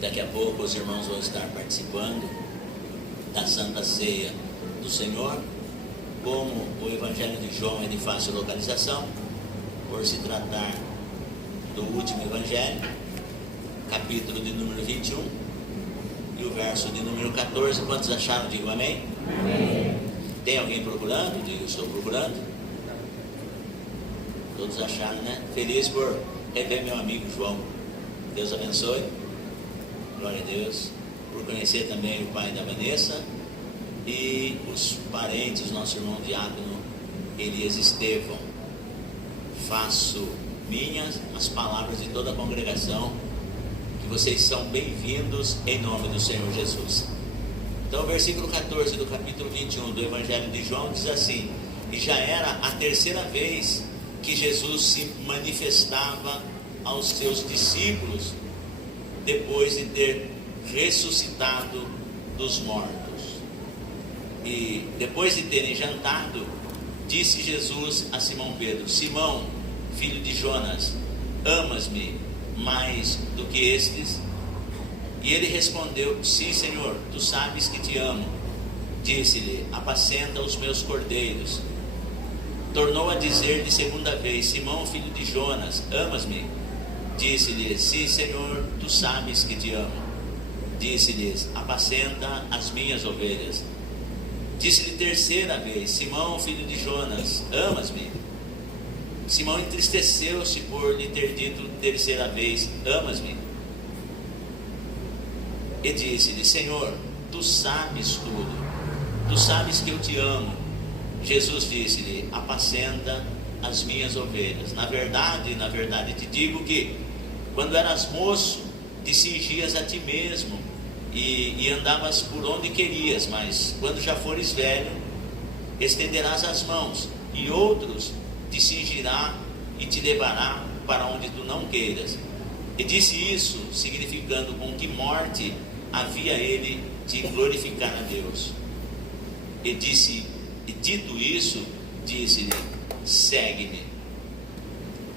daqui a pouco os irmãos vão estar participando da Santa Ceia do Senhor. Como o Evangelho de João é de fácil localização, por se tratar do último Evangelho, capítulo de número 21 e o verso de número 14. Quantos acharam? Digo amém. Amém. Tem alguém procurando? Digo, estou procurando. Todos acharam, né? Feliz por rever meu amigo João. Deus abençoe. Glória a Deus. Por conhecer também o pai da Vanessa e os parentes, nosso irmão diácono Elias Estevão. Faço minhas as palavras de toda a congregação, que vocês são bem-vindos em nome do Senhor Jesus. Então o versículo 14 do capítulo 21 do Evangelho de João diz assim: e já era a terceira vez que Jesus se manifestava aos seus discípulos, depois de ter ressuscitado dos mortos. E depois de terem jantado, disse Jesus a Simão Pedro: Simão, filho de Jonas, amas-me mais do que estes? E ele respondeu: sim, Senhor, tu sabes que te amo. Disse-lhe: apacenta os meus cordeiros. Tornou a dizer de segunda vez: Simão, filho de Jonas, amas-me? Disse-lhe: sim, Senhor, tu sabes que te amo. Disse-lhes: apacenta as minhas ovelhas. Disse-lhe terceira vez: Simão, filho de Jonas, amas-me? Simão entristeceu-se por lhe ter dito terceira vez: amas-me? E disse-lhe: Senhor, tu sabes tudo, tu sabes que eu te amo. Jesus disse-lhe: apacenta as minhas ovelhas. Na verdade te digo que, quando eras moço, te cingias a ti mesmo e andavas por onde querias, mas quando já fores velho, estenderás as mãos, e outros te cingirá e te levará para onde tu não queiras. E disse isso, significando com que morte havia ele de glorificar a Deus. E dito isso, disse-lhe: segue-me.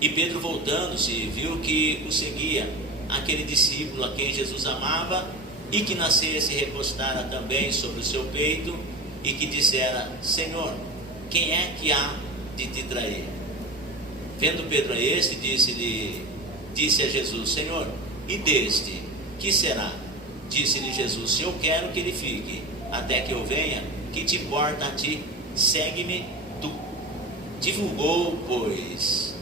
E Pedro, voltando-se, viu que o seguia aquele discípulo a quem Jesus amava, e que nascia se recostara também sobre o seu peito, e que dissera: Senhor, quem é que há de te trair? Vendo Pedro a este, disse a Jesus: Senhor, e deste, que será? Disse-lhe Jesus: se eu quero que ele fique até que eu venha, que te importa a ti? Segue-me tu. Divulgou, pois,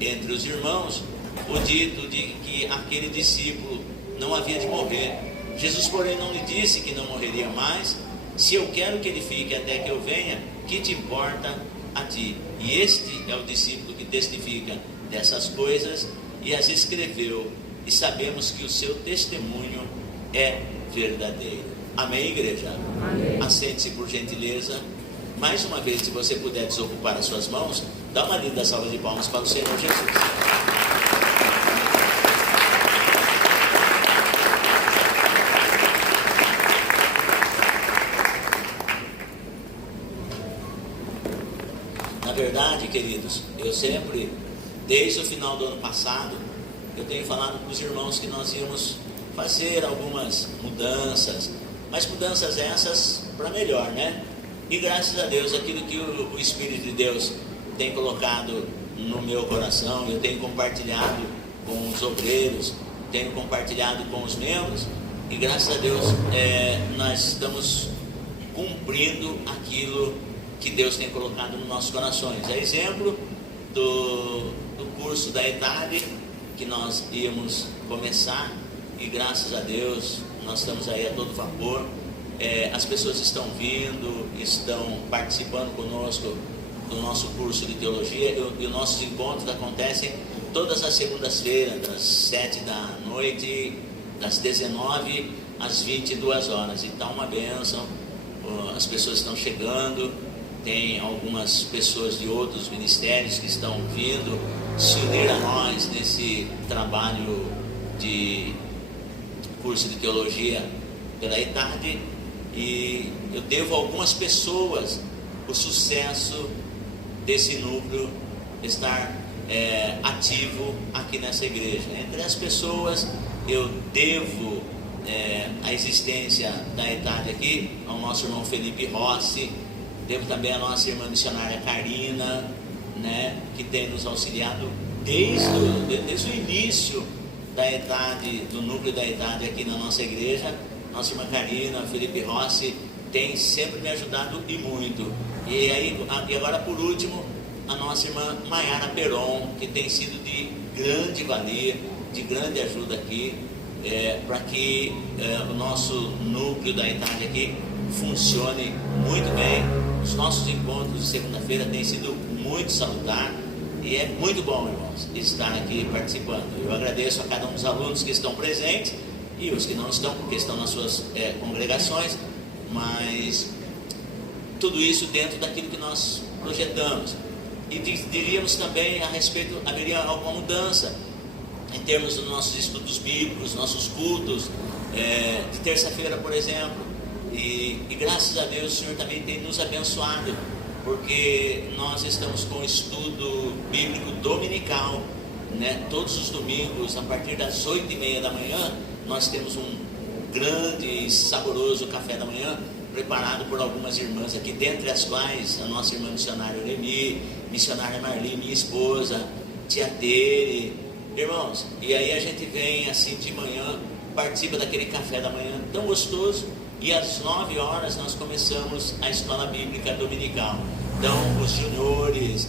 entre os irmãos o dito de que aquele discípulo não havia de morrer. Jesus, porém, não lhe disse que não morreria mais. Se eu quero que ele fique até que eu venha, que te importa a ti? E este é o discípulo que testifica dessas coisas e as escreveu, e sabemos que o seu testemunho é verdadeiro. Amém, igreja? Amém. Assente-se, por gentileza. Mais uma vez, se você puder desocupar as suas mãos, dá uma linda salva de palmas para o Senhor Jesus. Na verdade, queridos, eu sempre, desde o final do ano passado, eu tenho falado para os irmãos que nós íamos fazer algumas mudanças, mas mudanças essas para melhor, né? E graças a Deus, aquilo que o Espírito de Deus tem colocado no meu coração, eu tenho compartilhado com os obreiros, tenho compartilhado com os membros, e graças a Deus nós estamos cumprindo aquilo que Deus tem colocado nos nossos corações. É exemplo do curso da ETAD, que nós íamos começar, e graças a Deus nós estamos aí a todo vapor. As pessoas estão vindo, estão participando conosco do nosso curso de teologia, e os nossos encontros acontecem todas as segundas-feiras, das 7 da noite, das 19 às 22 horas. E está uma bênção, as pessoas estão chegando, tem algumas pessoas de outros ministérios que estão vindo se unir a nós nesse trabalho de curso de teologia pela ETAD, e eu devo a algumas pessoas o sucesso desse núcleo estar ativo aqui nessa igreja. Entre as pessoas, eu devo a existência da ETAD aqui ao nosso irmão Felipe Rossi, devo também a nossa irmã missionária Karina, né, que tem nos auxiliado desde o início da ETAD, do núcleo da ETAD aqui na nossa igreja. Nossa irmã Karina, Felipe Rossi, tem sempre me ajudado e muito. E agora, por último, a nossa irmã Maiara Peron, que tem sido de grande valia, de grande ajuda aqui, para que o nosso núcleo da ETAD aqui funcione muito bem. Os nossos encontros de segunda-feira têm sido muito salutar e é muito bom, irmãos, estar aqui participando. Eu agradeço a cada um dos alunos que estão presentes e os que não estão, porque estão nas suas congregações, mas tudo isso dentro daquilo que nós projetamos. E diríamos também a respeito, haveria alguma mudança em termos dos nossos estudos bíblicos, nossos cultos, de terça-feira, por exemplo. E graças a Deus o Senhor também tem nos abençoado, porque nós estamos com o estudo bíblico dominical, né? Todos os domingos, a partir das 8h30 da manhã, nós temos um grande e saboroso café da manhã, preparado por algumas irmãs aqui, dentre as quais a nossa irmã missionária Oremi, missionária Marli, minha esposa, tia Tere, irmãos. E aí a gente vem assim de manhã, participa daquele café da manhã tão gostoso, e às 9 horas nós começamos a escola bíblica dominical. Então os juniores,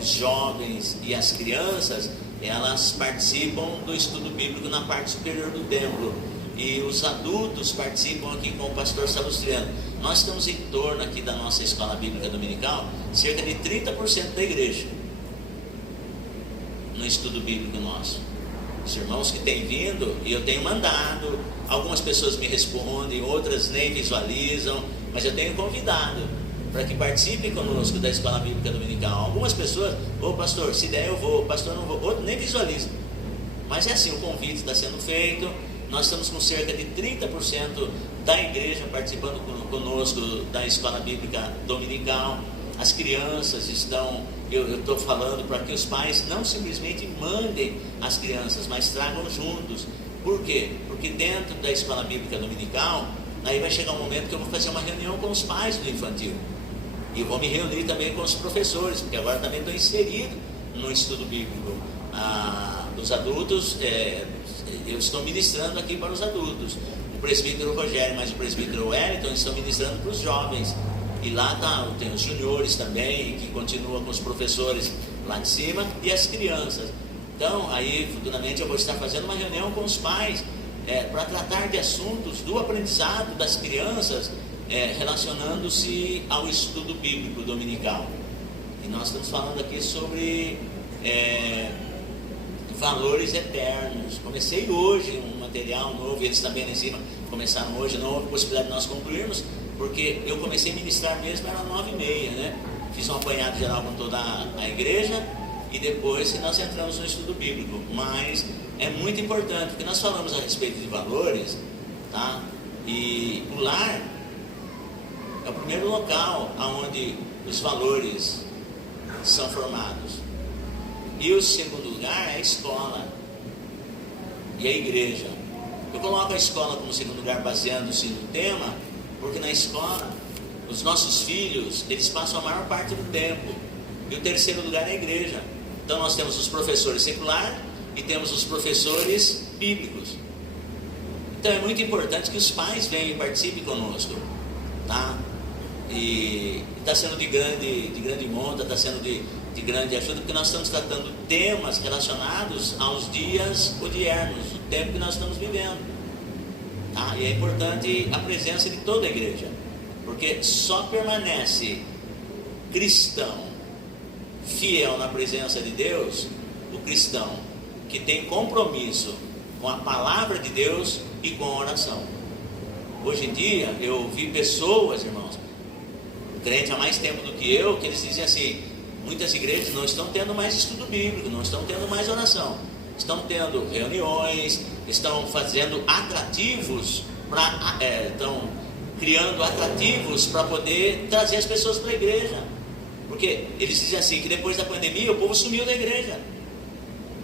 os jovens e as crianças, elas participam do estudo bíblico na parte superior do templo, e os adultos participam aqui com o pastor Salustiano. Nós estamos em torno aqui da nossa escola bíblica dominical, cerca de 30% da igreja no estudo bíblico nosso. Os irmãos que têm vindo, e eu tenho mandado, algumas pessoas me respondem, outras nem visualizam, mas eu tenho convidado para que participem conosco da escola bíblica dominical. Algumas pessoas, pastor, se der eu vou, pastor não vou, outros nem visualizam. Mas é assim, o convite está sendo feito. Nós estamos com cerca de 30% da igreja participando conosco da escola bíblica dominical. As crianças estão, eu estou falando para que os pais não simplesmente mandem as crianças, mas tragam juntos. Por quê? Porque dentro da escola bíblica dominical, aí vai chegar um momento que eu vou fazer uma reunião com os pais do infantil. E vou me reunir também com os professores, porque agora também estou inserido no estudo bíblico. Dos adultos, eu estou ministrando aqui para os adultos. O presbítero Rogério, mas o presbítero Wellington estão ministrando para os jovens. E lá tem os juniores também, que continuam com os professores lá de cima, e as crianças. Então, aí futuramente eu vou estar fazendo uma reunião com os pais, para tratar de assuntos do aprendizado das crianças, relacionando-se ao estudo bíblico dominical. E nós estamos falando aqui sobre valores eternos. Comecei hoje um material novo, eles também lá em cima começaram hoje, não houve possibilidade de nós concluirmos, porque eu comecei a ministrar mesmo, era 9h30, né? Fiz um apanhado geral com toda a igreja, e depois nós entramos no estudo bíblico. Mas é muito importante, porque nós falamos a respeito de valores, tá? E o lar é o primeiro local onde os valores são formados. E o segundo lugar é a escola e a igreja. Eu coloco a escola como segundo lugar, baseando-se no tema, porque na escola os nossos filhos, eles passam a maior parte do tempo. E o terceiro lugar é a igreja. Então nós temos os professores seculares e temos os professores bíblicos. Então é muito importante que os pais venham e participem conosco, tá? E está sendo de grande monta, está sendo de grande ajuda, porque nós estamos tratando temas relacionados aos dias odiernos, o tempo que nós estamos vivendo, tá? E é importante a presença de toda a igreja, porque só permanece cristão fiel na presença de Deus o cristão que tem compromisso com a palavra de Deus e com a oração. Hoje em dia eu vi pessoas, irmãos, crentes há mais tempo do que eu, que eles dizem assim: muitas igrejas não estão tendo mais estudo bíblico, não estão tendo mais oração, estão tendo reuniões, estão fazendo atrativos, estão criando atrativos para poder trazer as pessoas para a igreja. Porque eles dizem assim, que depois da pandemia o povo sumiu da igreja.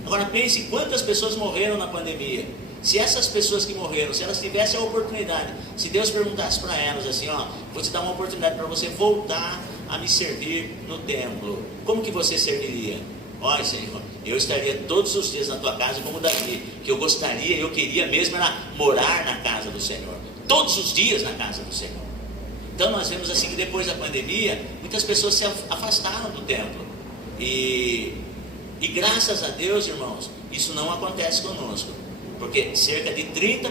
Agora pense quantas pessoas morreram na pandemia. Se essas pessoas que morreram, se elas tivessem a oportunidade, se Deus perguntasse para elas assim, ó, vou te dar uma oportunidade para você voltar a me servir no templo, como que você serviria? Olha, Senhor, eu estaria todos os dias na tua casa como Davi, que eu gostaria, eu queria mesmo era morar na casa do Senhor, todos os dias na casa do Senhor. Então nós vemos assim que depois da pandemia, muitas pessoas se afastaram do templo, e graças a Deus, irmãos, isso não acontece conosco, porque cerca de 30%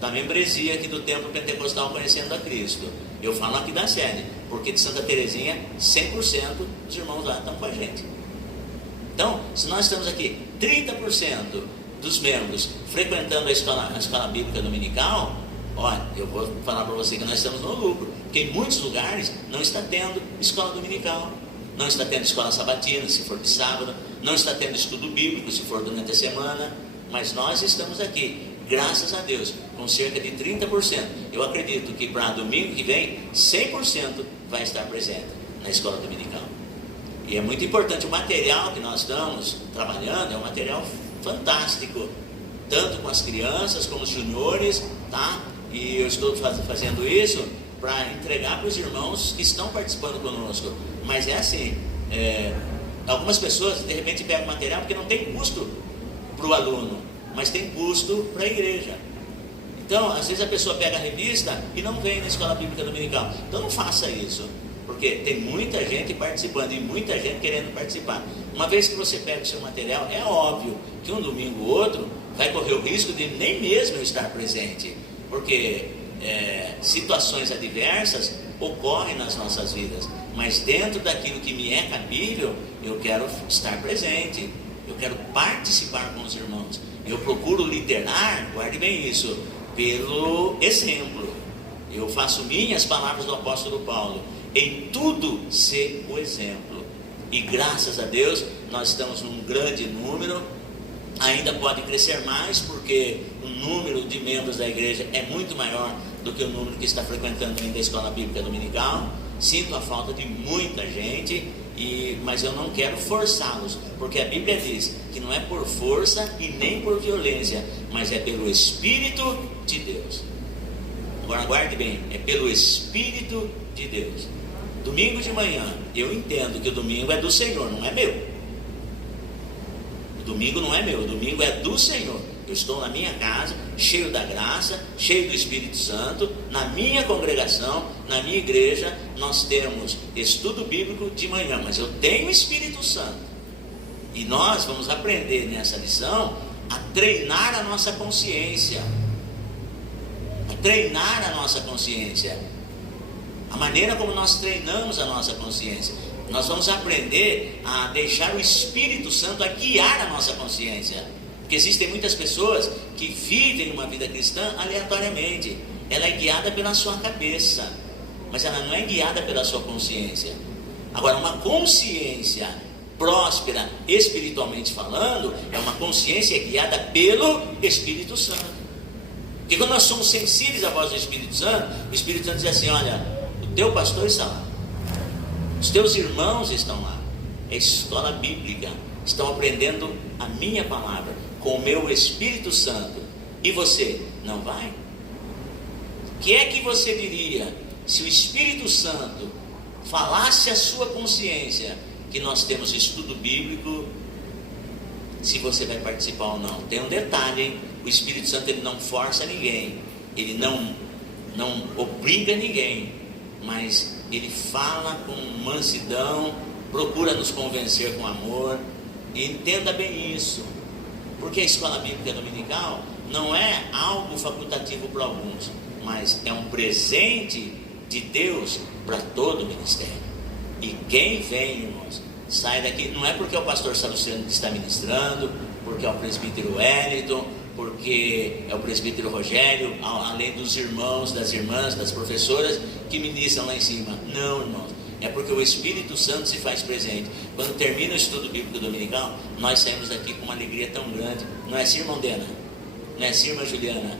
da membresia aqui do Templo Pentecostal Conhecendo a Cristo, eu falo aqui da sede, porque de Santa Terezinha, 100% dos irmãos lá estão com a gente. Então, se nós estamos aqui, 30% dos membros frequentando a escola bíblica dominical, olha, eu vou falar para você que nós estamos no lucro, porque em muitos lugares não está tendo escola dominical, não está tendo escola sabatina, se for de sábado, não está tendo estudo bíblico, se for durante a semana, mas nós estamos aqui, graças a Deus, com cerca de 30%. Eu acredito que para domingo que vem, 100% vai estar presente na escola dominical. E é muito importante, o material que nós estamos trabalhando é um material fantástico, tanto com as crianças como os juniores, tá? E eu estou fazendo isso para entregar para os irmãos que estão participando conosco. Mas é assim, algumas pessoas de repente pegam material porque não tem custo para o aluno, mas tem custo para a igreja. Então, às vezes a pessoa pega a revista e não vem na escola bíblica dominical. Então não faça isso, porque tem muita gente participando e muita gente querendo participar. Uma vez que você pega o seu material, é óbvio que um domingo ou outro vai correr o risco de nem mesmo eu estar presente, porque situações adversas ocorrem nas nossas vidas, mas dentro daquilo que me é cabível, eu quero estar presente, eu quero participar com os irmãos. Eu procuro liderar, guarde bem isso, pelo exemplo. Eu faço minhas palavras do apóstolo Paulo, em tudo ser o exemplo. E graças a Deus, nós estamos num grande número, ainda pode crescer mais, porque o número de membros da igreja é muito maior do que o número que está frequentando ainda a escola bíblica dominical. Sinto a falta de muita gente, mas eu não quero forçá-los, porque a Bíblia diz que não é por força e nem por violência, mas é pelo Espírito de Deus. Agora guarde bem, é pelo Espírito de Deus. Domingo de manhã, eu entendo que o domingo é do Senhor, não é meu. O domingo não é meu, o domingo é do Senhor. Eu estou na minha casa, cheio da graça, cheio do Espírito Santo, na minha congregação, na minha igreja, nós temos estudo bíblico de manhã, mas eu tenho o Espírito Santo. E nós vamos aprender nessa lição a treinar a nossa consciência. A treinar a nossa consciência. A maneira como nós treinamos a nossa consciência. Nós vamos aprender a deixar o Espírito Santo a guiar a nossa consciência. Porque existem muitas pessoas que vivem uma vida cristã aleatoriamente. Ela é guiada pela sua cabeça, mas ela não é guiada pela sua consciência. Agora, uma consciência próspera, espiritualmente falando, é uma consciência guiada pelo Espírito Santo. Porque quando nós somos sensíveis à voz do Espírito Santo, o Espírito Santo diz assim: olha, o teu pastor está lá, os teus irmãos estão lá, é escola bíblica, estão aprendendo a minha palavra com o meu Espírito Santo, e você não vai? O que é que você diria se o Espírito Santo falasse à sua consciência que nós temos estudo bíblico, se você vai participar ou não? Tem um detalhe, hein? O Espírito Santo, ele não força ninguém, ele não obriga ninguém, mas ele fala com mansidão, procura nos convencer com amor. E entenda bem isso, porque a escola bíblica dominical não é algo facultativo para alguns, mas é um presente de Deus para todo o ministério. E quem vem, irmãos, sai daqui, não é porque é o pastor Salustiano que está ministrando, porque é o presbítero Wellington, porque é o presbítero Rogério, além dos irmãos, das irmãs, das professoras que ministram lá em cima. Não, irmãos, é porque o Espírito Santo se faz presente. Quando termina o estudo bíblico dominical, nós saímos daqui com uma alegria tão grande. Não é assim, irmão Dena? Não é assim, irmã Juliana?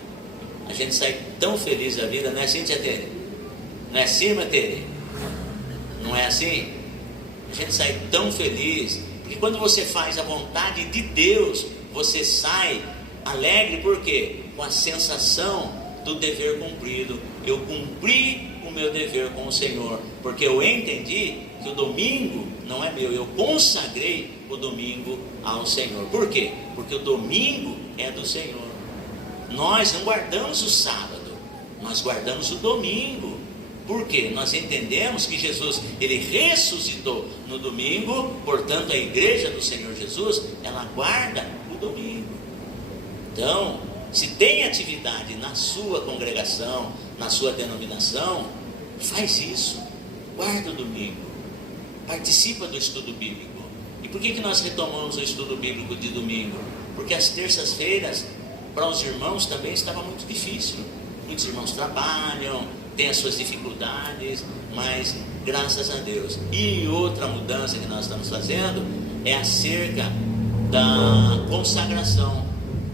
A gente sai tão feliz da vida, não é assim, tia Tere? Não é assim, irmã Tere? Não é assim? A gente sai tão feliz, porque quando você faz a vontade de Deus, você sai Alegre por quê? Com a sensação do dever cumprido. Eu cumpri o meu dever com o Senhor, porque eu entendi que o domingo não é meu, eu consagrei o domingo ao Senhor. Por quê? Porque o domingo é do Senhor. Nós não guardamos o sábado, nós guardamos o domingo. Por quê? Nós entendemos que Jesus, ele ressuscitou no domingo, portanto a igreja do Senhor Jesus, ela guarda o domingo. Então, se tem atividade na sua congregação, na sua denominação, faz isso, guarda o domingo, participa do estudo bíblico. E por que nós retomamos o estudo bíblico de domingo? Porque as terças-feiras, para os irmãos também estava muito difícil. Muitos irmãos trabalham, têm as suas dificuldades, mas graças a Deus. E outra mudança que nós estamos fazendo é acerca da consagração.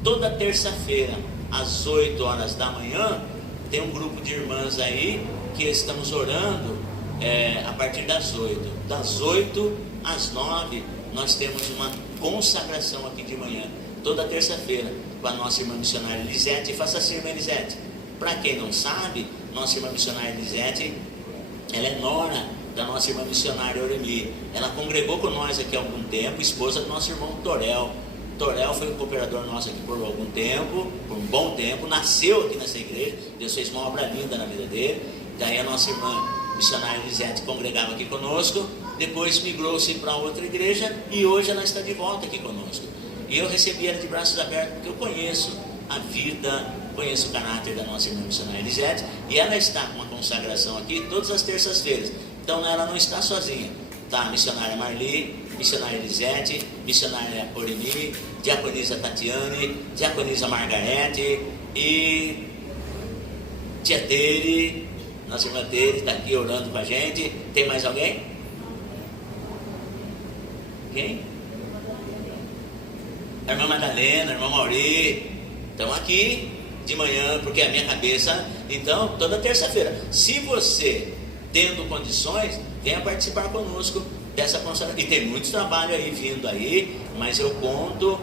Toda terça-feira, às 8 horas da manhã, tem um grupo de irmãs aí que estamos orando a partir das 8. Das 8 às 9, nós temos uma consagração aqui de manhã. Toda terça-feira, com a nossa irmã missionária Elisete. Faça assim, irmã Elisete. Para quem não sabe, nossa irmã missionária Elisete, ela é nora da nossa irmã missionária Oremi. Ela congregou com nós aqui há algum tempo, esposa do nosso irmão Torel. Torel foi um cooperador nosso aqui por algum tempo, por um bom tempo, nasceu aqui nessa igreja, Deus fez uma obra linda na vida dele. Daí a nossa irmã missionária Elisete congregava aqui conosco, depois migrou-se para outra igreja e hoje ela está de volta aqui conosco. E eu recebi ela de braços abertos porque eu conheço a vida, conheço o caráter da nossa irmã missionária Elisete, e ela está com uma consagração aqui todas as terças-feiras. Então ela não está sozinha, está a missionária Marli, missionária Elisete, missionária Oremi, diaconisa Tatiane, diaconisa Margarete e tia Tere, nossa irmã Tere está aqui orando com a gente. Tem mais alguém? Quem? A irmã Madalena, a irmã Mauri, estão aqui de manhã, porque é a minha cabeça. Então, toda terça-feira, se você tendo condições, venha participar conosco dessa consagração. E tem muito trabalho aí vindo aí, mas eu conto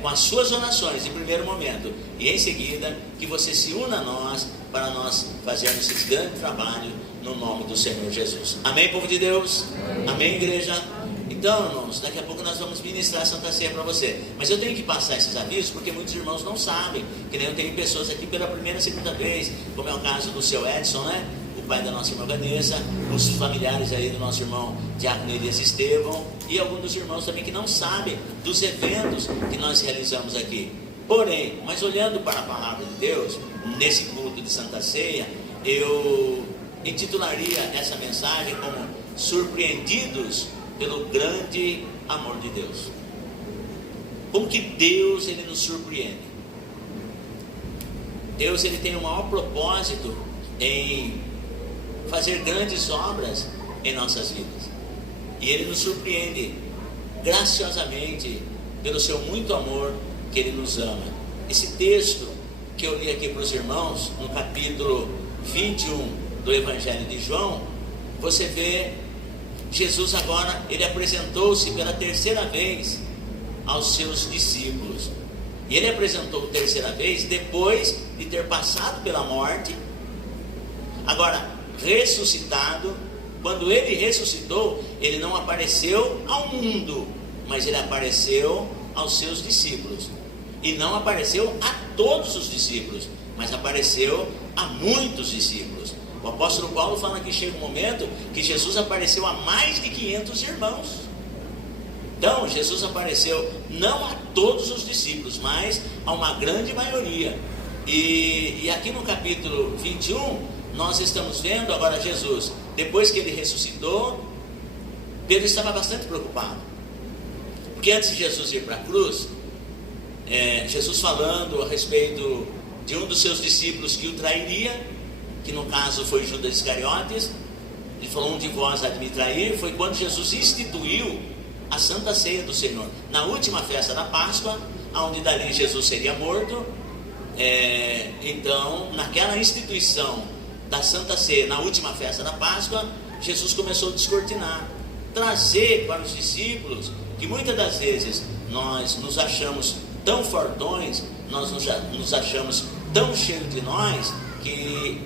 com as suas orações em primeiro momento, e em seguida que você se una a nós, para nós fazermos esse grande trabalho no nome do Senhor Jesus. Amém, povo de Deus? Amém, igreja? Então, irmãos, daqui a pouco nós vamos ministrar a Santa Ceia para você. Mas eu tenho que passar esses avisos, porque muitos irmãos não sabem, que nem eu tenho pessoas aqui pela primeira e segunda vez, como é o caso do seu Edson, né? O pai da nossa irmã Vanessa, os familiares aí do nosso irmão Diácono Elias Estevão, e alguns dos irmãos também que não sabem dos eventos que nós realizamos aqui. Porém, mas olhando para a palavra de Deus, nesse culto de Santa Ceia, eu intitularia essa mensagem como Surpreendidos pelo grande amor de Deus. Como que Deus, ele nos surpreende? Deus, ele tem o maior propósito em fazer grandes obras em nossas vidas, e ele nos surpreende graciosamente pelo seu muito amor que ele nos ama. Esse texto que eu li aqui para os irmãos, no capítulo 21 do Evangelho de João, você vê Jesus agora, ele apresentou-se pela terceira vez aos seus discípulos. E ele apresentou terceira vez depois de ter passado pela morte. Agora, ressuscitado, quando ele ressuscitou, ele não apareceu ao mundo, mas ele apareceu aos seus discípulos. E não apareceu a todos os discípulos, mas apareceu a muitos discípulos. O apóstolo Paulo fala que chega um momento que Jesus apareceu a mais de 500 irmãos. Então, Jesus apareceu não a todos os discípulos, mas a uma grande maioria. E aqui no capítulo 21, nós estamos vendo agora Jesus, depois que ele ressuscitou, Pedro estava bastante preocupado. Porque antes de Jesus ir para a cruz, Jesus falando a respeito de um dos seus discípulos que o trairia, que no caso foi Judas Iscariotes, ele falou: um de vós há de me trair. Foi quando Jesus instituiu a Santa Ceia do Senhor, na última festa da Páscoa, onde dali Jesus seria morto. Então, naquela instituição da Santa Ceia, na última festa da Páscoa, Jesus começou a descortinar, trazer para os discípulos, que muitas das vezes nós nos achamos tão fortões, nós nos achamos tão cheios de nós que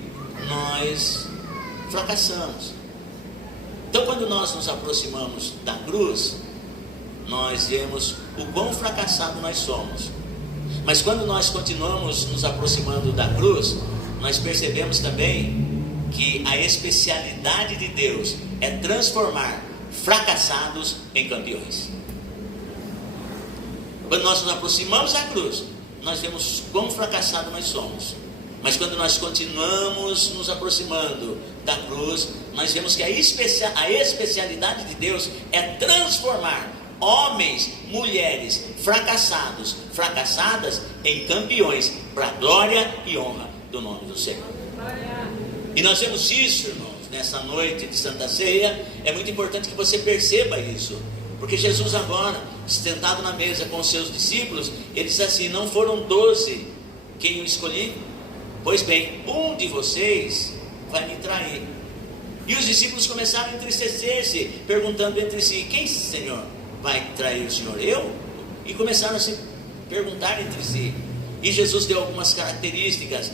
nós fracassamos. Então, quando nós nos aproximamos da cruz, nós vemos o quão fracassado nós somos. Mas quando nós continuamos nos aproximando da cruz, nós percebemos também que a especialidade de Deus é transformar fracassados em campeões. Quando nós nos aproximamos da cruz, nós vemos quão fracassado nós somos. Mas quando nós continuamos nos aproximando da cruz, nós vemos que a especialidade de Deus é transformar homens, mulheres fracassadas em campeões, para a glória e honra do nome do Senhor. E nós vemos isso, irmãos, nessa noite de Santa Ceia. É muito importante que você perceba isso, porque Jesus agora, sentado na mesa com os seus discípulos, ele diz assim: não foram 12 quem eu escolhi? Pois bem, um de vocês vai me trair. E os discípulos começaram a entristecer-se, perguntando entre si: quem, Senhor, vai trair o Senhor? Eu? E começaram a se perguntar entre si. E Jesus deu algumas características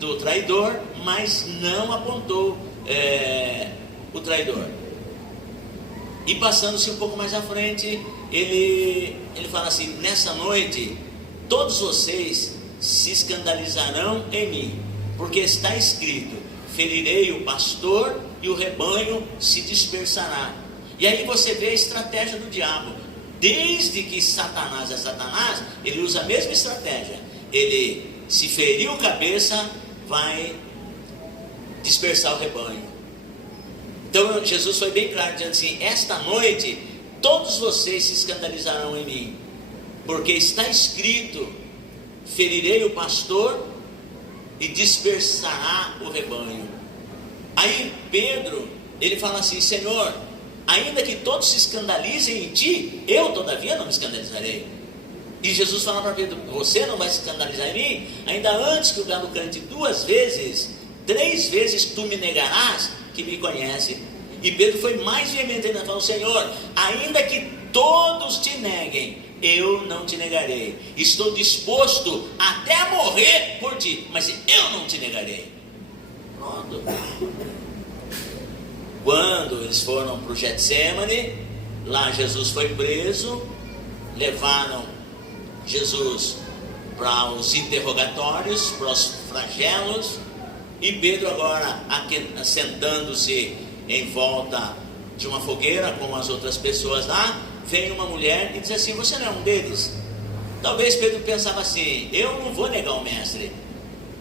do traidor, mas não apontou o traidor. E passando-se um pouco mais à frente, ele fala assim: nessa noite todos vocês se escandalizarão em mim, porque está escrito: ferirei o pastor e o rebanho se dispersará. E aí você vê a estratégia do diabo. Desde que Satanás é Satanás, ele usa a mesma estratégia. Ele, se ferir o cabeça, vai dispersar o rebanho. Então Jesus foi bem claro, dizendo assim: esta noite todos vocês se escandalizarão em mim, porque está escrito: ferirei o pastor e dispersará o rebanho. Aí Pedro, ele fala assim: Senhor, ainda que todos se escandalizem em ti, eu todavia não me escandalizarei. E Jesus fala para Pedro: você não vai se escandalizar em mim? Ainda antes que o galo cante 2 vezes, 3 vezes tu me negarás que me conhece. E Pedro foi mais veemente ainda, falou: Senhor, ainda que todos te neguem, eu não te negarei. Estou disposto até a morrer por ti, mas eu não te negarei. Pronto. Quando eles foram para o Getsemane, lá Jesus foi preso, levaram Jesus para os interrogatórios, para os flagelos, e Pedro agora sentando-se em volta de uma fogueira com as outras pessoas lá, vem uma mulher e diz assim: você não é um deles? Talvez Pedro pensava assim: eu não vou negar o mestre,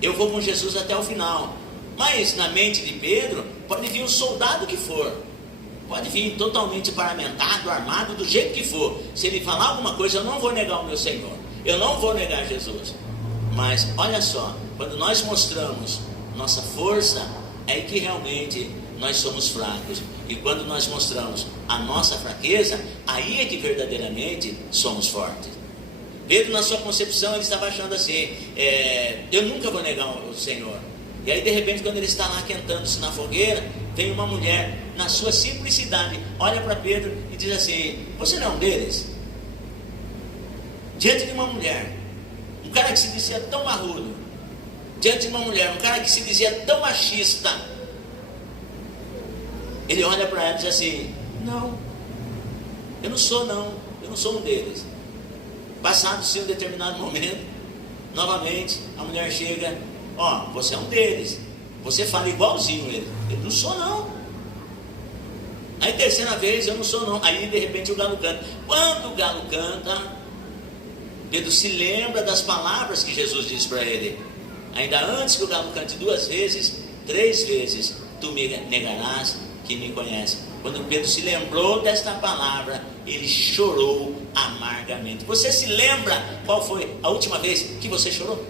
eu vou com Jesus até o final. Mas na mente de Pedro, pode vir um soldado que for, pode vir totalmente paramentado, armado, do jeito que for. Se ele falar alguma coisa, eu não vou negar o meu Senhor, eu não vou negar Jesus. Mas olha só, quando nós mostramos nossa força, é que realmente nós somos fracos. E quando nós mostramos a nossa fraqueza, aí é que verdadeiramente somos fortes. Pedro, na sua concepção, ele estava achando assim: eu nunca vou negar o Senhor. E aí de repente, quando ele está lá quentando-se na fogueira, vem uma mulher, na sua simplicidade, olha para Pedro e diz assim: você não é um deles? Diante de uma mulher, um cara que se dizia tão marrudo, diante de uma mulher, um cara que se dizia tão machista, ele olha para ela e diz assim: não, eu não sou um deles. Passado-se um determinado momento, novamente a mulher chega: ó, você é um deles, você fala igualzinho ele. Eu não sou não. Aí terceira vez: eu não sou não. Aí de repente o galo canta. Quando o galo canta, Pedro se lembra das palavras que Jesus disse para ele: ainda antes que o galo cante 2 vezes, 3 vezes tu me negarás que me conhece. Quando Pedro se lembrou desta palavra, ele chorou amargamente. Você se lembra qual foi a última vez que você chorou?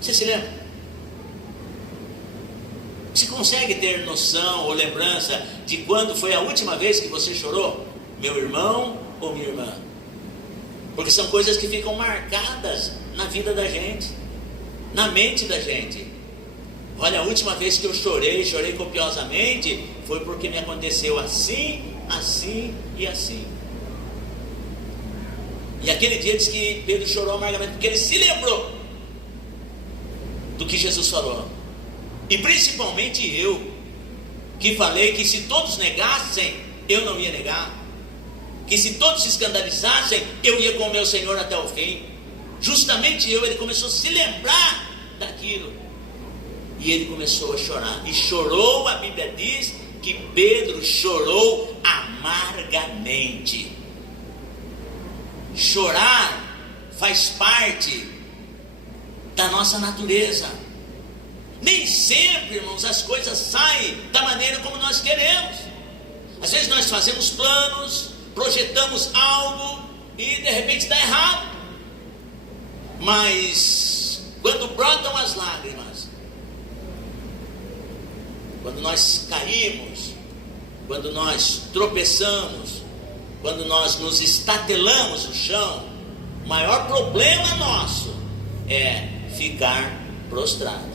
Você se lembra? Você consegue ter noção ou lembrança de quando foi a última vez que você chorou? Meu irmão ou minha irmã? Porque são coisas que ficam marcadas na vida da gente, na mente da gente. Olha, a última vez que eu chorei copiosamente, foi porque me aconteceu assim, assim e assim. E aquele dia diz que Pedro chorou amargamente, porque ele se lembrou do que Jesus falou. E principalmente eu, que falei que se todos negassem, eu não ia negar, que se todos se escandalizassem, eu ia com o meu Senhor até o fim. Justamente ele começou a se lembrar daquilo, e ele começou a chorar, e chorou, a Bíblia diz que Pedro chorou amargamente. Chorar faz parte da nossa natureza. Nem sempre, irmãos, as coisas saem da maneira como nós queremos. Às vezes nós fazemos planos, projetamos algo e de repente dá errado. Mas quando brotam as lágrimas, quando nós caímos, quando nós tropeçamos, quando nós nos estatelamos no chão, o maior problema nosso é ficar prostrado.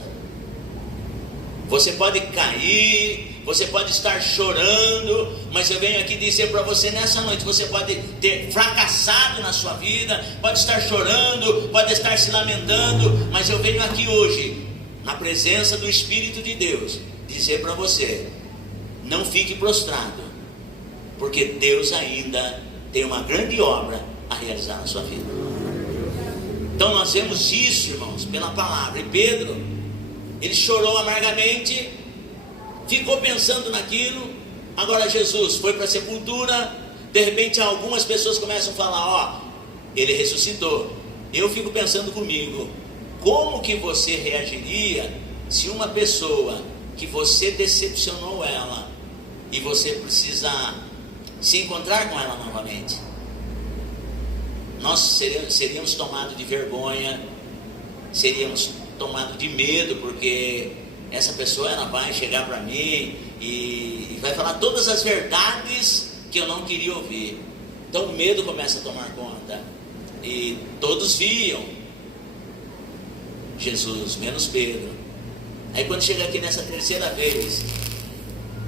Você pode cair, você pode estar chorando, mas eu venho aqui dizer para você nessa noite, você pode ter fracassado na sua vida, pode estar chorando, pode estar se lamentando, mas eu venho aqui hoje, na presença do Espírito de Deus, dizer para você, não fique prostrado, porque Deus ainda tem uma grande obra a realizar na sua vida. Então nós vemos isso, irmãos, pela palavra. E Pedro, ele chorou amargamente, ficou pensando naquilo. Agora Jesus foi para a sepultura. De repente algumas pessoas começam a falar, ele ressuscitou. Eu fico pensando comigo, como que você reagiria se uma pessoa que você decepcionou ela e você precisa se encontrar com ela novamente? Nós seríamos tomados de vergonha, seríamos tomados de medo, porque essa pessoa ela vai chegar para mim e vai falar todas as verdades que eu não queria ouvir. Então o medo começa a tomar conta. E todos viam Jesus, menos Pedro. Aí quando chega aqui nessa terceira vez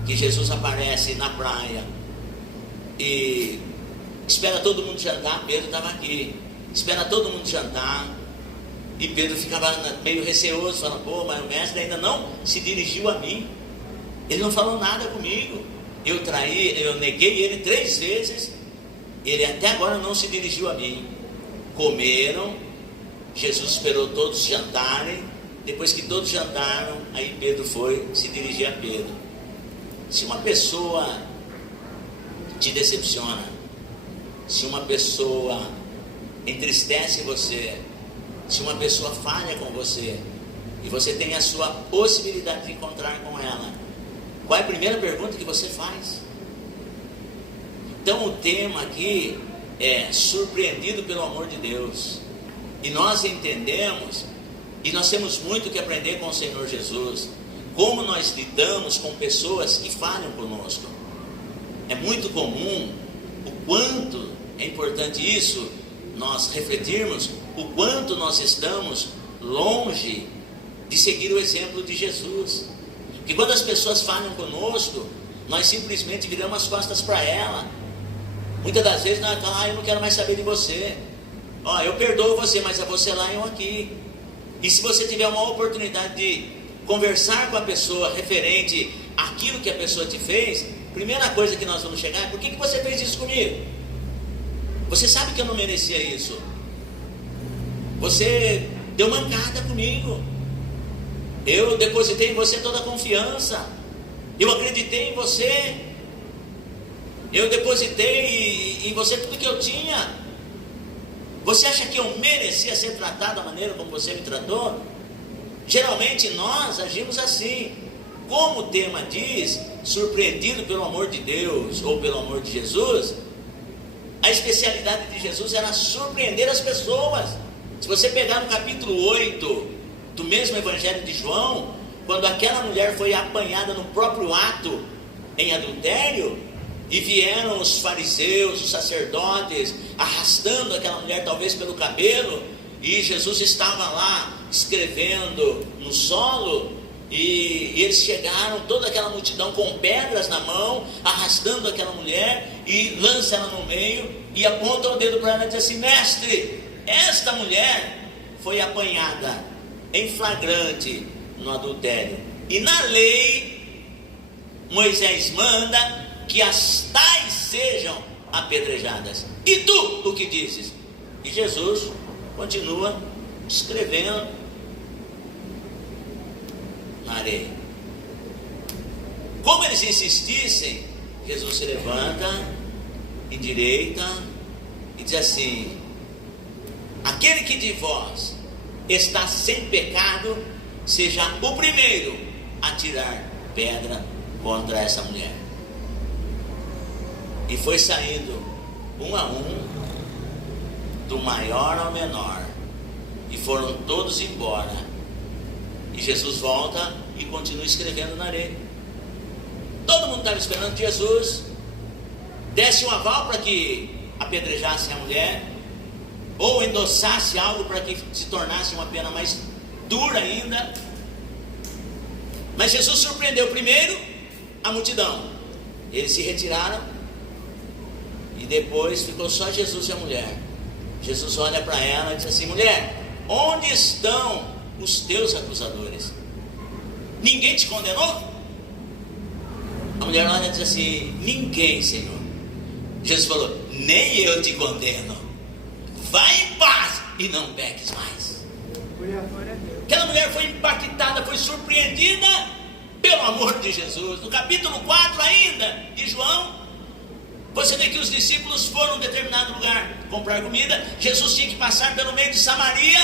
que Jesus aparece na praia e espera todo mundo jantar, Pedro estava aqui, espera todo mundo jantar, e Pedro ficava meio receoso, falando, mas o mestre ainda não se dirigiu a mim, ele não falou nada comigo, eu neguei ele 3 vezes, ele até agora não se dirigiu a mim. Comeram, Jesus esperou todos jantarem, depois que todos jantaram, aí Pedro foi se dirigir a Pedro. Se uma pessoa te decepciona, se uma pessoa entristece você, se uma pessoa falha com você, e você tem a sua possibilidade de encontrar com ela, qual é a primeira pergunta que você faz? Então o tema aqui é surpreendido pelo amor de Deus, e nós entendemos, e nós temos muito que aprender com o Senhor Jesus, como nós lidamos com pessoas que falham conosco. É muito comum, o quanto é importante isso, nós refletirmos o quanto nós estamos longe de seguir o exemplo de Jesus. Que quando as pessoas falham conosco, nós simplesmente viramos as costas para ela. Muitas das vezes nós falamos, eu não quero mais saber de você. Eu perdoo você, mas é você lá e eu aqui. E se você tiver uma oportunidade de conversar com a pessoa referente àquilo que a pessoa te fez, primeira coisa que nós vamos chegar é, por que você fez isso comigo? Você sabe que eu não merecia isso. Você deu mancada comigo. Eu depositei em você toda a confiança. Eu acreditei em você. Eu depositei em você tudo que eu tinha. Você acha que eu merecia ser tratado da maneira como você me tratou? Geralmente nós agimos assim. Como o tema diz, surpreendido pelo amor de Deus ou pelo amor de Jesus, a especialidade de Jesus era surpreender as pessoas. Se você pegar no capítulo 8 do mesmo Evangelho de João, quando aquela mulher foi apanhada no próprio ato em adultério, e vieram os fariseus, os sacerdotes, arrastando aquela mulher talvez pelo cabelo, e Jesus estava lá escrevendo no solo, E eles chegaram, toda aquela multidão com pedras na mão, arrastando aquela mulher, e lança ela no meio, e aponta o dedo para ela e diz assim: mestre, esta mulher foi apanhada em flagrante no adultério, e na lei Moisés manda que as tais sejam apedrejadas. E tu, o que dizes? E Jesus continua escrevendo na areia. Como eles insistissem, Jesus se levanta, endireita e diz assim: aquele que de vós está sem pecado, seja o primeiro a tirar pedra contra essa mulher. E foi saindo um a um, do maior ao menor, e foram todos embora. E Jesus volta e continua escrevendo na areia. Todo mundo estava esperando que Jesus desse um aval para que apedrejasse a mulher, ou endossasse algo para que se tornasse uma pena mais dura ainda. Mas Jesus surpreendeu primeiro a multidão. Eles se retiraram e depois ficou só Jesus e a mulher. Jesus olha para ela e diz assim: mulher, onde estão os teus acusadores? Ninguém te condenou? A mulher olha e diz assim: ninguém, Senhor. Jesus falou: nem eu te condeno. Vai em paz e não peques mais. Aquela mulher foi impactada, foi surpreendida pelo amor de Jesus. No capítulo 4 ainda de João, você vê que os discípulos foram a um determinado lugar comprar comida. Jesus tinha que passar pelo meio de Samaria.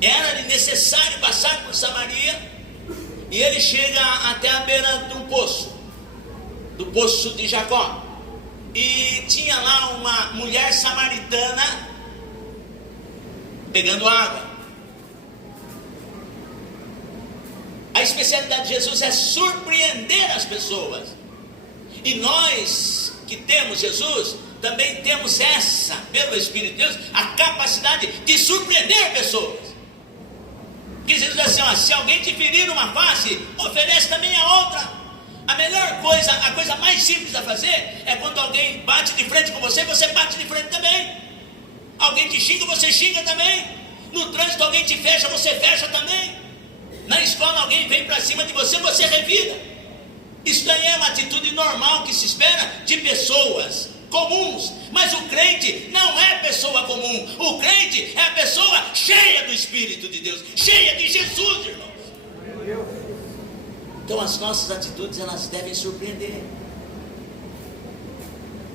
Era necessário passar por Samaria. E ele chega até a beira de um poço, do poço de Jacó. E tinha lá uma mulher samaritana pegando água. A especialidade de Jesus é surpreender as pessoas. E nós que temos Jesus, também temos essa, pelo Espírito de Deus, a capacidade de surpreender pessoas. Porque Jesus diz assim: ó, se alguém te ferir uma face, oferece também a outra. A melhor coisa, a coisa mais simples a fazer é quando alguém bate de frente com você, você bate de frente também. Alguém te xinga, você xinga também. No trânsito alguém te fecha, você fecha também. Na escola alguém vem para cima de você, você revida. Isso daí é uma atitude normal que se espera de pessoas comuns. Mas o crente não é pessoa comum. O crente é a pessoa cheia do Espírito de Deus, cheia de Jesus, irmãos. Então as nossas atitudes, elas devem surpreender.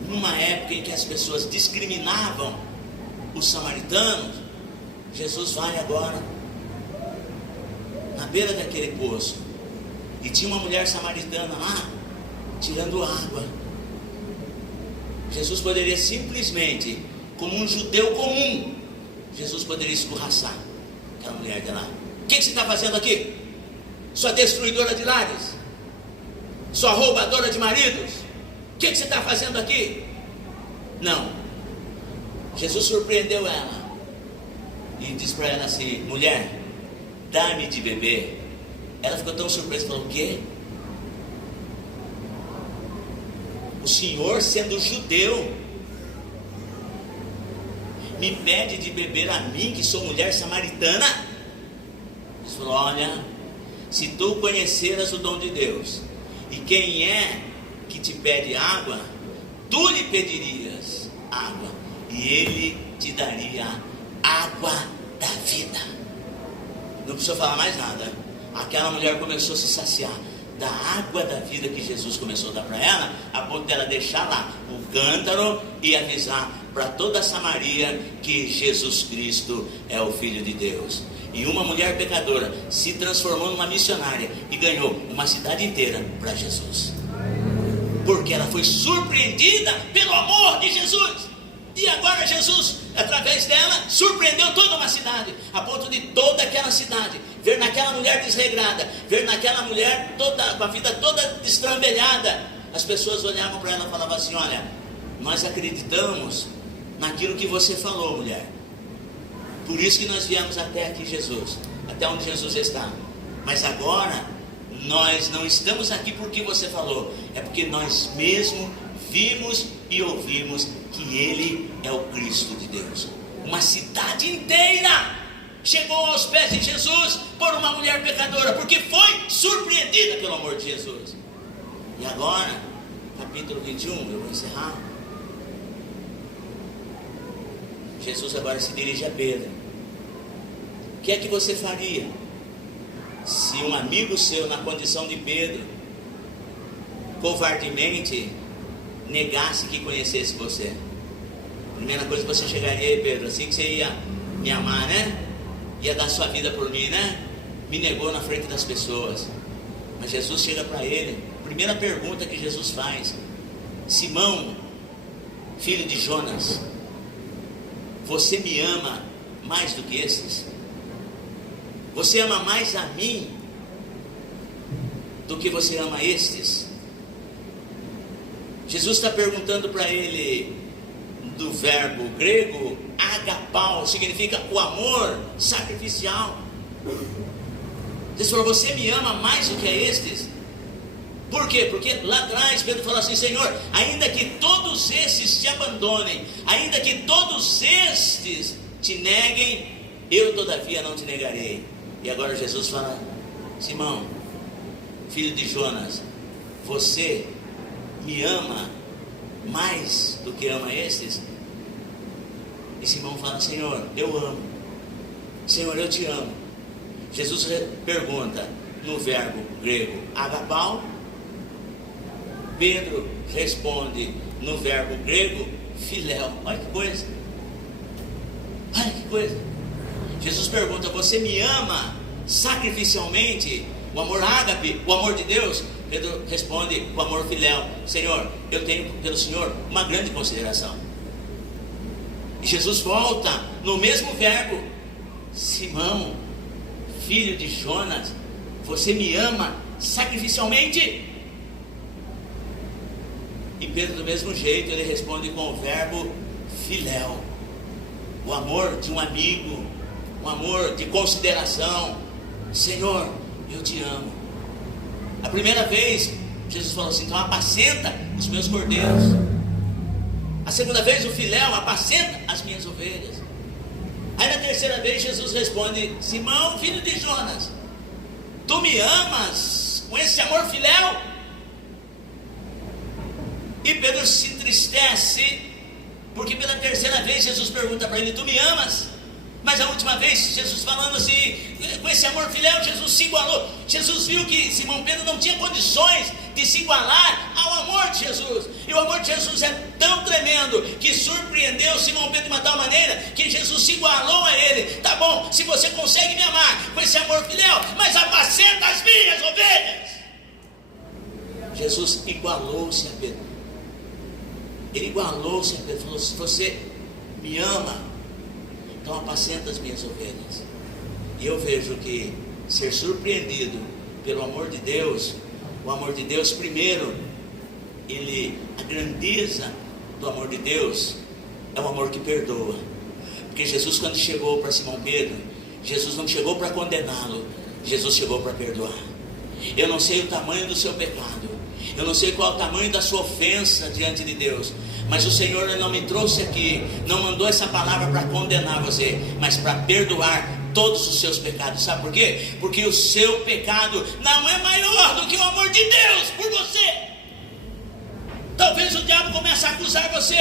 Numa época em que as pessoas discriminavam os samaritanos, Jesus vai agora na beira daquele poço, e tinha uma mulher samaritana lá tirando água. Jesus poderia simplesmente, como um judeu comum, Jesus poderia escorraçar aquela mulher de lá. O que você está fazendo aqui? Sua destruidora de lares, sua roubadora de maridos, o que você está fazendo aqui? Não. Jesus surpreendeu ela e disse para ela assim: mulher, dá-me de beber. Ela ficou tão surpresa, falou: o quê? O Senhor, sendo judeu, me pede de beber a mim, que sou mulher samaritana? Ele falou: olha, se tu conheceras o dom de Deus, e quem é que te pede água, tu lhe pedirias água, e ele te daria água da vida. Não precisou falar mais nada. Aquela mulher começou a se saciar da água da vida que Jesus começou a dar para ela, a ponto dela deixar lá o cântaro e avisar para toda a Samaria que Jesus Cristo é o Filho de Deus. E uma mulher pecadora se transformou numa missionária e ganhou uma cidade inteira para Jesus, porque ela foi surpreendida pelo amor de Jesus. E agora Jesus, através dela, surpreendeu toda uma cidade, a ponto de toda aquela cidade ver naquela mulher desregrada, ver naquela mulher toda, com a vida toda destrambelhada. As pessoas olhavam para ela e falavam assim: olha, nós acreditamos naquilo que você falou, mulher. Por isso que nós viemos até aqui, Jesus, até onde Jesus está. Mas agora, nós não estamos aqui porque você falou, é porque nós mesmos vimos e ouvimos que Ele é o Cristo de Deus. Uma cidade inteira chegou aos pés de Jesus por uma mulher pecadora, porque foi surpreendida pelo amor de Jesus. E agora, capítulo 21, eu vou encerrar. Jesus agora se dirige a Pedro. O que é que você faria se um amigo seu, na condição de Pedro, covardemente negasse que conhecesse você? Primeira coisa que você chegaria aí, Pedro, assim que você ia me amar, né? Ia dar sua vida por mim, né? Me negou na frente das pessoas. Mas Jesus chega para ele, primeira pergunta que Jesus faz: Simão, filho de Jonas, você me ama mais do que esses? Você ama mais a mim do que você ama estes? Jesus está perguntando para ele do verbo grego agapau, significa o amor sacrificial. Jesus falou: você me ama mais do que estes? Por quê? Porque lá atrás Pedro falou assim: Senhor, ainda que todos estes te abandonem, ainda que todos estes te neguem, eu todavia não te negarei. E agora Jesus fala: Simão, filho de Jonas, você me ama mais do que ama estes? E Simão fala: Senhor, eu amo. Senhor, eu te amo. Jesus pergunta no verbo grego agapau. Pedro responde no verbo grego filéu. Olha que coisa. Olha que coisa. Jesus pergunta: você me ama sacrificialmente? O amor ágape, o amor de Deus. Pedro responde com amor filéu: Senhor, eu tenho pelo Senhor uma grande consideração. E Jesus volta no mesmo verbo: Simão, filho de Jonas, você me ama sacrificialmente? E Pedro, do mesmo jeito, ele responde com o verbo filéu, o amor de um amigo, um amor de consideração. Senhor, eu te amo. A primeira vez Jesus falou assim: então apacenta os meus cordeiros. A segunda vez o filéu: apacenta as minhas ovelhas. Aí na terceira vez Jesus responde: Simão, filho de Jonas, tu me amas com esse amor filéu? E Pedro se entristece, porque pela terceira vez Jesus pergunta para ele: tu me amas? Mas a última vez Jesus falando assim, com esse amor filéu, Jesus se igualou. Jesus viu que Simão Pedro não tinha condições de se igualar ao amor de Jesus. E o amor de Jesus é tão tremendo que surpreendeu Simão Pedro de uma tal maneira que Jesus se igualou a ele. Tá bom, se você consegue me amar com esse amor filéu, mas apacenta as minhas ovelhas. Jesus igualou-se a Pedro. Ele igualou-se a Pedro. Falou: se você me ama, então apacenta as minhas ovelhas. E eu vejo que ser surpreendido pelo amor de Deus, o amor de Deus, primeiro, a grandeza do amor de Deus é o amor que perdoa. Porque Jesus, quando chegou para Simão Pedro, Jesus não chegou para condená-lo, Jesus chegou para perdoar. Eu não sei o tamanho do seu pecado, eu não sei qual é o tamanho da sua ofensa diante de Deus, mas o Senhor não me trouxe aqui, não mandou essa palavra para condenar você, mas para perdoar todos os seus pecados. Sabe por quê? Porque o seu pecado não é maior do que o amor de Deus por você. Talvez o diabo comece a acusar você: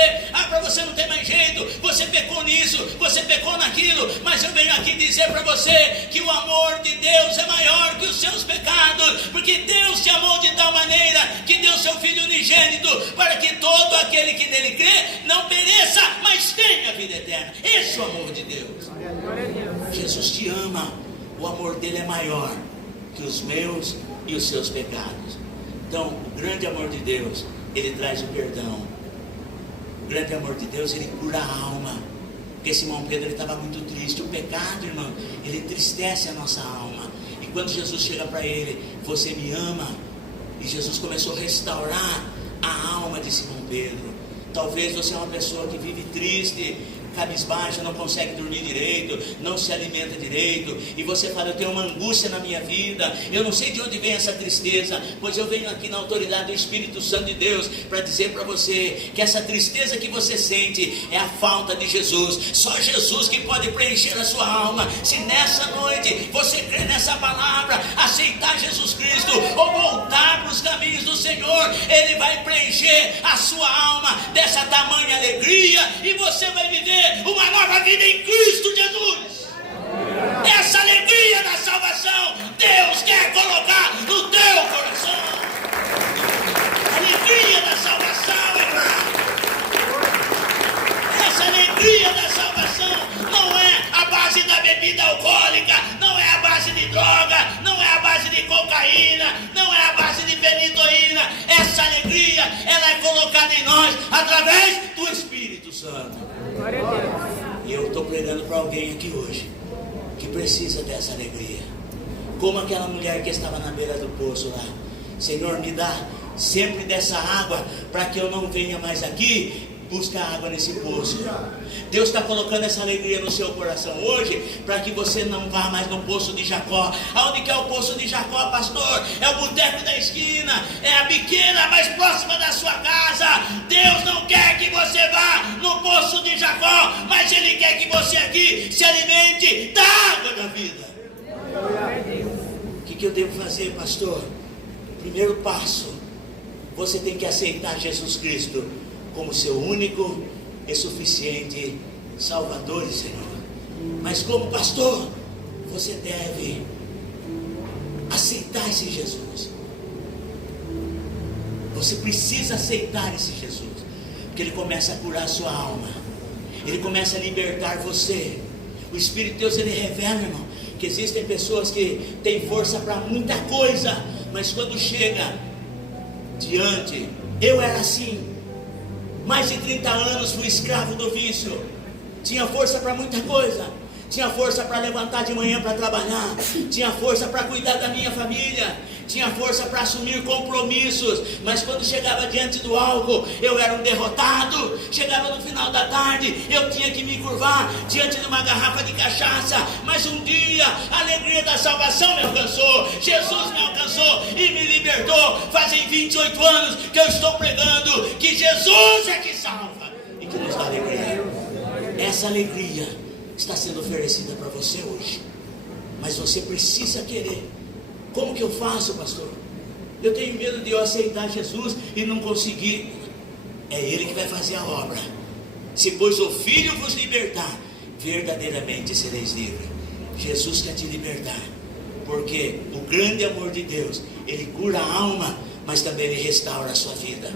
para você não tem mais jeito, você pecou nisso, você pecou naquilo. Mas eu venho aqui dizer para você que o amor de Deus é maior que os seus pecados, porque Deus te amou de tal maneira que deu seu Filho unigênito, para que todo aquele que nele crê não pereça, mas tenha vida eterna. Esse é o amor de Deus. Jesus te ama, o amor dele é maior que os meus e os seus pecados. Então, o grande amor de Deus, ele traz o perdão. O grande amor de Deus, ele cura a alma. Porque Simão Pedro estava muito triste. O pecado, irmão, ele entristece a nossa alma. E quando Jesus chega para ele: você me ama? E Jesus começou a restaurar a alma de Simão Pedro. Talvez você é uma pessoa que vive triste, cabisbaixo, não consegue dormir direito, não se alimenta direito, e você fala: eu tenho uma angústia na minha vida, eu não sei de onde vem essa tristeza. Pois eu venho aqui na autoridade do Espírito Santo de Deus para dizer para você que essa tristeza que você sente é a falta de Jesus. Só Jesus que pode preencher a sua alma. Se nessa noite você crer nessa palavra, aceitar Jesus Cristo ou voltar para os caminhos do Senhor, Ele vai preencher a sua alma dessa tamanha alegria, e você vai viver uma nova vida em Cristo Jesus. Essa alegria da salvação Deus quer colocar no teu coração. A alegria da salvação, irmão. Essa alegria da salvação não é a base da bebida alcoólica, não é a base de droga, não é a base de cocaína, não é a base de benitoína. Essa alegria, ela é colocada em nós através do Espírito Santo. Glória a Deus. E eu estou pregando para alguém aqui hoje que precisa dessa alegria, como aquela mulher que estava na beira do poço lá. Senhor, me dá sempre dessa água, para que eu não venha mais aqui buscar água nesse poço. Deus está colocando essa alegria no seu coração hoje, para que você não vá mais no poço de Jacó. Aonde que é o poço de Jacó, pastor? É o boteco da esquina, é a biqueira mais próxima da sua casa. Deus não quer que você vá no poço de Jacó, mas Ele quer que você aqui se alimente da água da vida. O que eu devo fazer, pastor? Primeiro passo, você tem que aceitar Jesus Cristo como seu único e suficiente Salvador e Senhor. Mas como pastor, você deve aceitar esse Jesus. Você precisa aceitar esse Jesus, porque Ele começa a curar a sua alma, Ele começa a libertar você. O Espírito de Deus, Ele revela, irmão, que existem pessoas que têm força para muita coisa, mas quando chega diante, eu era assim, mais de 30 anos fui escravo do vício, tinha força para muita coisa, tinha força para levantar de manhã para trabalhar, tinha força para cuidar da minha família, tinha força para assumir compromissos, mas quando chegava diante do álcool, eu era um derrotado. Chegava no final da tarde, eu tinha que me curvar diante de uma garrafa de cachaça. Mas um dia, a alegria da salvação me alcançou, Jesus me alcançou e me libertou. Fazem 28 anos que eu estou pregando que Jesus é que salva e que nos dá alegria. Essa alegria está sendo oferecida para você hoje, mas você precisa querer. Como que eu faço, pastor? Eu tenho medo de eu aceitar Jesus e não conseguir. É Ele que vai fazer a obra. Se pois o Filho vos libertar, verdadeiramente sereis livres. Jesus quer te libertar, porque o grande amor de Deus, Ele cura a alma, mas também Ele restaura a sua vida.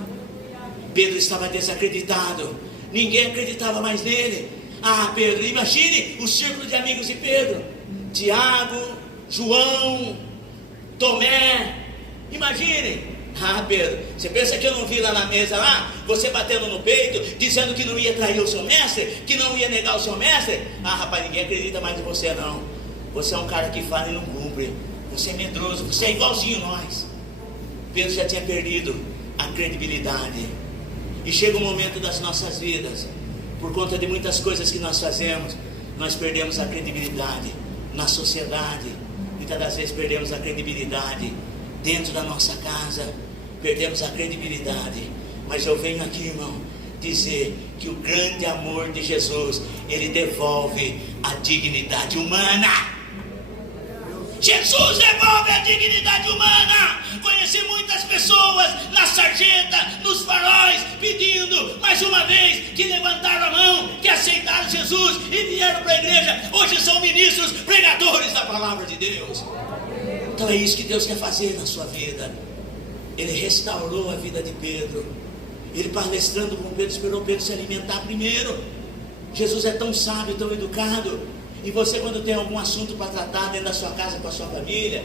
Pedro estava desacreditado, ninguém acreditava mais nele. Ah, Pedro, imagine o círculo de amigos de Pedro: Tiago, João, Tomé. Imagine. Ah, Pedro, você pensa que eu não vi lá na mesa lá, você batendo no peito, dizendo que não ia trair o seu mestre, que não ia negar o seu mestre? Ah, rapaz, ninguém acredita mais em você não. Você é um cara que fala e não cumpre. Você é medroso, você é igualzinho nós. Pedro já tinha perdido a credibilidade. E chega um momento das nossas vidas, por conta de muitas coisas que nós fazemos, nós perdemos a credibilidade na sociedade. Muitas das vezes perdemos a credibilidade dentro da nossa casa, perdemos a credibilidade. Mas eu venho aqui, irmão, dizer que o grande amor de Jesus, Ele devolve a dignidade humana. Jesus devolve a dignidade humana. Conheci muitas pessoas na sarjeta, nos faróis, pedindo mais uma vez, que levantaram a mão, que aceitaram Jesus e vieram para a igreja. Hoje são ministros, pregadores da palavra de Deus. Então é isso que Deus quer fazer na sua vida. Ele restaurou a vida de Pedro. Ele, palestrando com Pedro, esperou Pedro se alimentar primeiro. Jesus é tão sábio, tão educado. E você, quando tem algum assunto para tratar dentro da sua casa, com a sua família,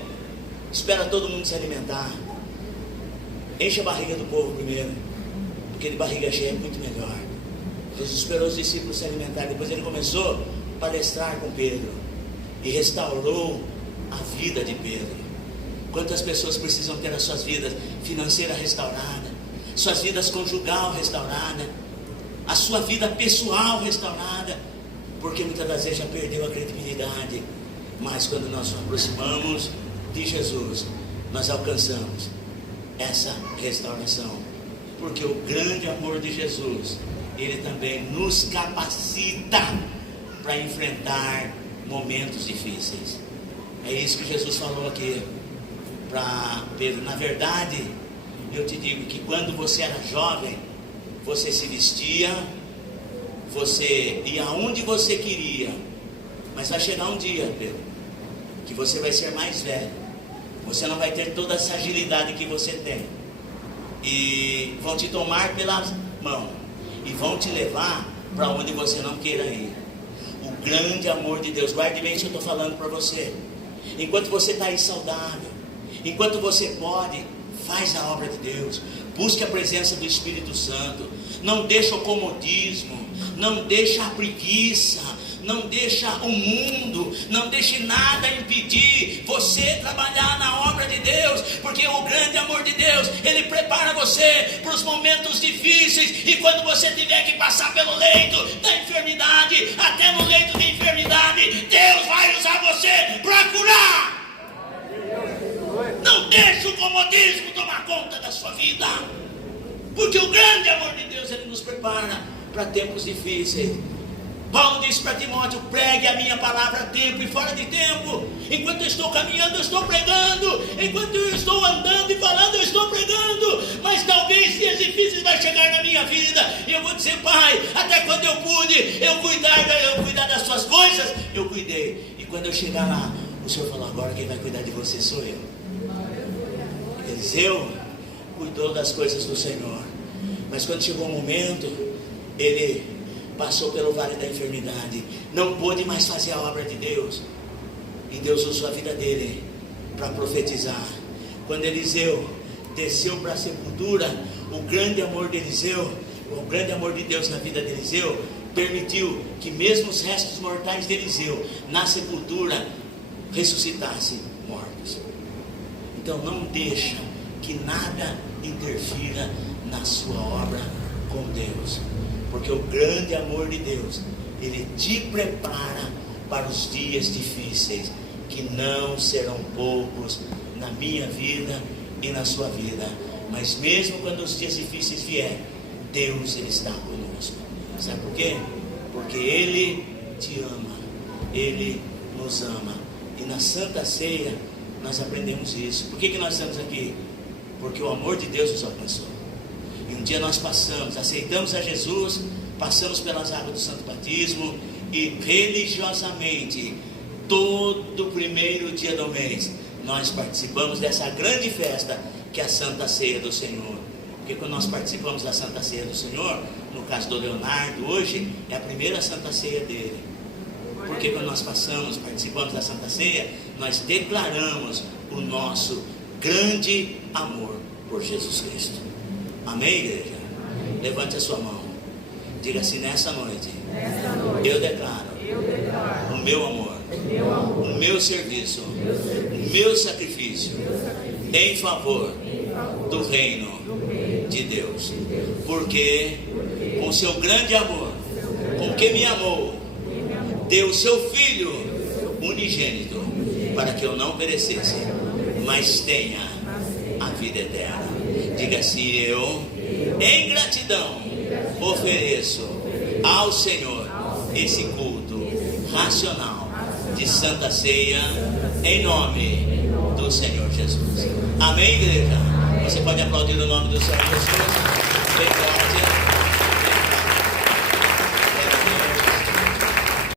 espera todo mundo se alimentar. Enche a barriga do povo primeiro, porque de barriga cheia é muito melhor. Jesus esperou os discípulos se alimentarem. Depois Ele começou a palestrar com Pedro e restaurou a vida de Pedro. Quantas pessoas precisam ter as suas vidas financeiras restauradas, suas vidas conjugal restauradas? a sua vida pessoal restaurada, porque muitas das vezes já perdeu a credibilidade. Mas quando nós nos aproximamos de Jesus, nós alcançamos essa restauração, porque o grande amor de Jesus, ele também nos capacita para enfrentar momentos difíceis. É isso que Jesus falou aqui para Pedro. Na verdade, eu te digo que quando você era jovem, você se vestia, você ia aonde você queria, mas vai chegar um dia, Pedro, que você vai ser mais velho, você não vai ter toda essa agilidade que você tem, e vão te tomar pela mão e vão te levar para onde você não queira ir. O grande amor de Deus, guarde bem isso que eu estou falando para você. Enquanto você está aí saudável, enquanto você pode, faz a obra de Deus, busque a presença do Espírito Santo, não deixa o comodismo, não deixa a preguiça, não deixa o mundo, não deixe nada impedir você trabalhar na obra de Deus, porque o grande amor de Deus, ele prepara você para os momentos difíceis, e quando você tiver que passar pelo leito da enfermidade, até no leito de enfermidade, Deus vai usar você para curar. Não deixe o comodismo tomar conta da sua vida, porque o grande amor de Deus, ele nos prepara para tempos difíceis. Paulo disse para Timóteo: pregue a minha palavra a tempo e fora de tempo. Enquanto eu estou caminhando, eu estou pregando. Enquanto eu estou andando e falando, eu estou pregando. Mas talvez dias difíceis vai chegar na minha vida, e eu vou dizer: Pai, até quando eu pude eu cuidar das suas coisas, eu cuidei. E quando eu chegar lá, o Senhor falou: agora quem vai cuidar de você sou eu. Eliseu cuidou das coisas do Senhor, mas quando chegou o momento, ele passou pelo vale da enfermidade, não pôde mais fazer a obra de Deus, e Deus usou a vida dele para profetizar. Quando Eliseu desceu para a sepultura, o grande amor de Eliseu, o grande amor de Deus na vida de Eliseu, permitiu que mesmo os restos mortais de Eliseu na sepultura ressuscitassem mortos. Então não deixa que nada interfira na sua obra com Deus, porque o grande amor de Deus, ele te prepara para os dias difíceis, que não serão poucos na minha vida e na sua vida. Mas mesmo quando os dias difíceis vierem, Deus, ele está conosco. Sabe por quê? Porque ele te ama, ele nos ama. E na Santa Ceia nós aprendemos isso. Por que nós estamos aqui? Porque o amor de Deus nos alcançou. E um dia nós aceitamos a Jesus, passamos pelas águas do Santo Batismo, e religiosamente, todo primeiro dia do mês, nós participamos dessa grande festa, que é a Santa Ceia do Senhor. Porque quando nós participamos da Santa Ceia do Senhor, no caso do Leonardo, hoje é a primeira Santa Ceia dele. Porque quando nós participamos da Santa Ceia, nós declaramos o nosso grande amor por Jesus Cristo. Amém, igreja? Amém. Levante a sua mão. Diga assim: nessa noite, eu declaro o meu amor, o meu serviço, o meu sacrifício em favor do reino de Deus. Porque com seu grande amor, com que me amou, deu o seu Filho unigênito, para que eu não perecesse, mas tenha a vida eterna. Diga assim: eu, em gratidão, ofereço ao Senhor esse culto racional de Santa Ceia, em nome do Senhor Jesus. Amém, igreja? Você pode aplaudir o nome do Senhor Jesus bem forte.